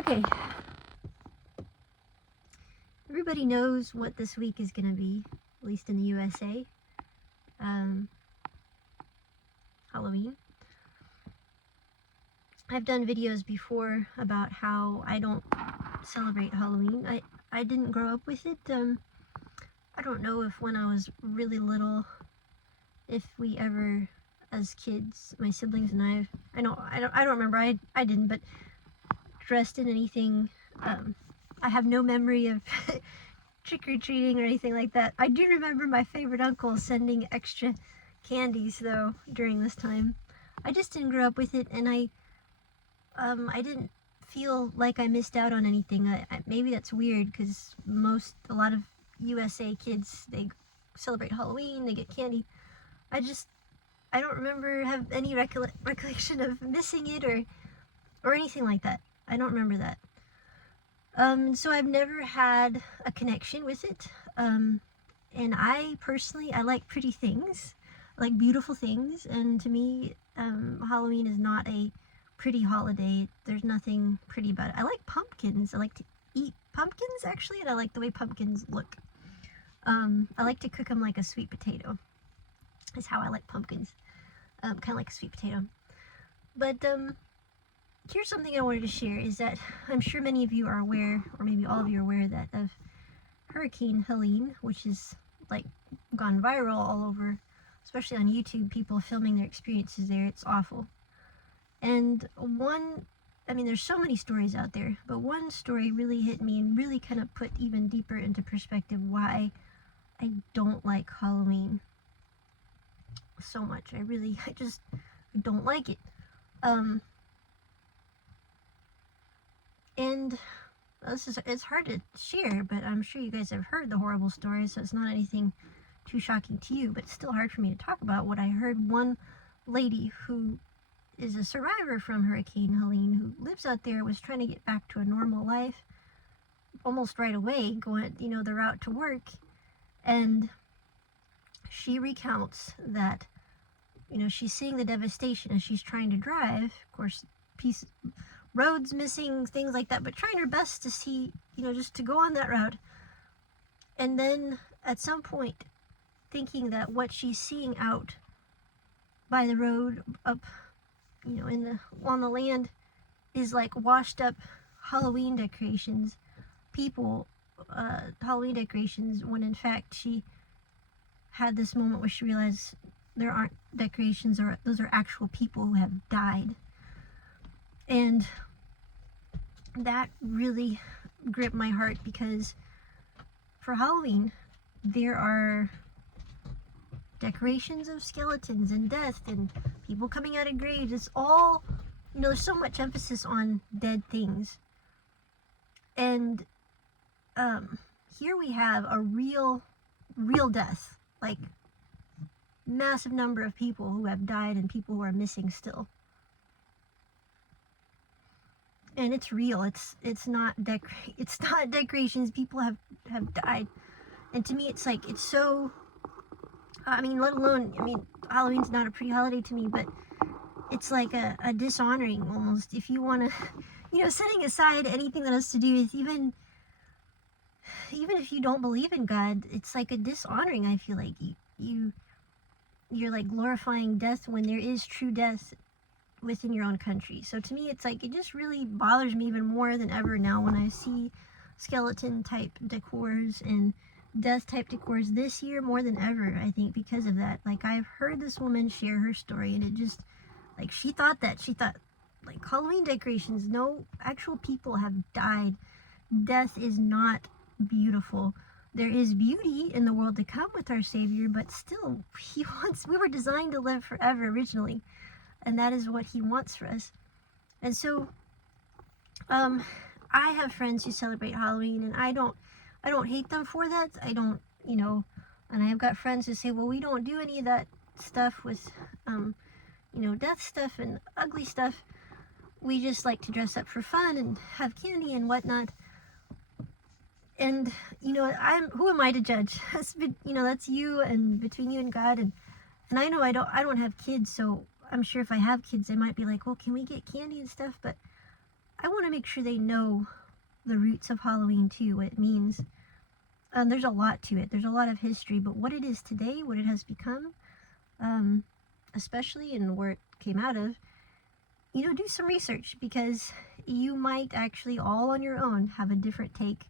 Okay. Everybody knows what this week is going to be, at least in the USA. Halloween. I've done videos before about how I don't celebrate Halloween. I didn't grow up with it. I don't know if when I was really little, if we ever, as kids, my siblings and I don't remember. I didn't, but dressed in anything. I have no memory of trick-or-treating or anything like that. I do remember my favorite uncle sending extra candies though during this time. I just didn't grow up with it, and I didn't feel like I missed out on anything. Maybe that's weird because a lot of USA kids, they celebrate Halloween, they get candy. I don't remember have any recollection of missing it or anything like that. I don't remember that. So I've never had a connection with it. And I personally, I like pretty things. I like beautiful things, and to me, Halloween is not a pretty holiday. There's nothing pretty about it. I like pumpkins. I like to eat pumpkins, actually, and I like the way pumpkins look. I like to cook them like a sweet potato. Is how I like pumpkins. Kind of like a sweet potato. But, here's something I wanted to share, is that I'm sure many of you are aware, or maybe all of you are aware, that of Hurricane Helene, which is like gone viral all over, especially on YouTube, people filming their experiences there. It's awful. And there's so many stories out there, but one story really hit me and really kind of put even deeper into perspective why I don't like Halloween so much. I just don't like it. And it's hard to share, but I'm sure you guys have heard the horrible story, so it's not anything too shocking to you, but it's still hard for me to talk about what I heard. One lady who is a survivor from Hurricane Helene, who lives out there, was trying to get back to a normal life almost right away, going, the route to work, and she recounts that, she's seeing the devastation as she's trying to drive, of course, roads missing, things like that, but trying her best to see, just to go on that route. And then at some point, thinking that what she's seeing out by the road, up, on the land, is like washed up Halloween decorations, Halloween decorations, when in fact she had this moment where she realized there aren't decorations, or those are actual people who have died. And that really gripped my heart, because for Halloween, there are decorations of skeletons and death and people coming out of graves. It's all, there's so much emphasis on dead things. And here we have a real death, like massive number of people who have died and people who are missing still. And it's real. It's not decorations. People have died. And to me, it's like, it's so, let alone, Halloween's not a pretty holiday to me, but it's like a dishonoring almost. If you want to, setting aside anything that has to do with even if you don't believe in God, it's like a dishonoring. I feel like you're like glorifying death when there is true death within your own country. So to me, it's like, it just really bothers me even more than ever now when I see skeleton type decors and death type decors this year, more than ever, I think, because of that. Like, I've heard this woman share her story, and it just, like, she thought like, Halloween decorations, no, actual people have died. Death is not beautiful. There is beauty in the world to come with our Savior, but still, we were designed to live forever originally, and that is what he wants for us. And so, I have friends who celebrate Halloween, and I don't hate them for that. I don't, and I've got friends who say, well, we don't do any of that stuff with, death stuff and ugly stuff. We just like to dress up for fun and have candy and whatnot. And, who am I to judge? That's you, and between you and God. And I know I don't have kids, so I'm sure if I have kids, they might be like, well, can we get candy and stuff? But I want to make sure they know the roots of Halloween too, what it means. There's a lot to it. There's a lot of history, but what it is today, what it has become, especially in where it came out of, you know, do some research, because you might actually all on your own have a different take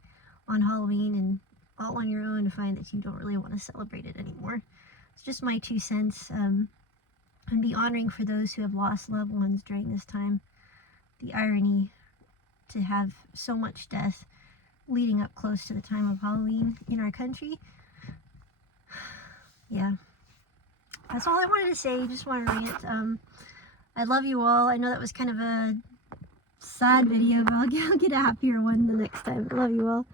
on Halloween, and all on your own find that you don't really want to celebrate it anymore. It's just my 2 cents, and be honoring for those who have lost loved ones during this time. The irony to have so much death leading up close to the time of Halloween in our country. Yeah, that's all I wanted to say. Just wanted to rant. I love you all. I know that was kind of a sad video, but I'll get a happier one the next time. I love you all.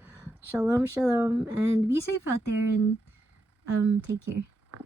Shalom, shalom, and be safe out there, and take care.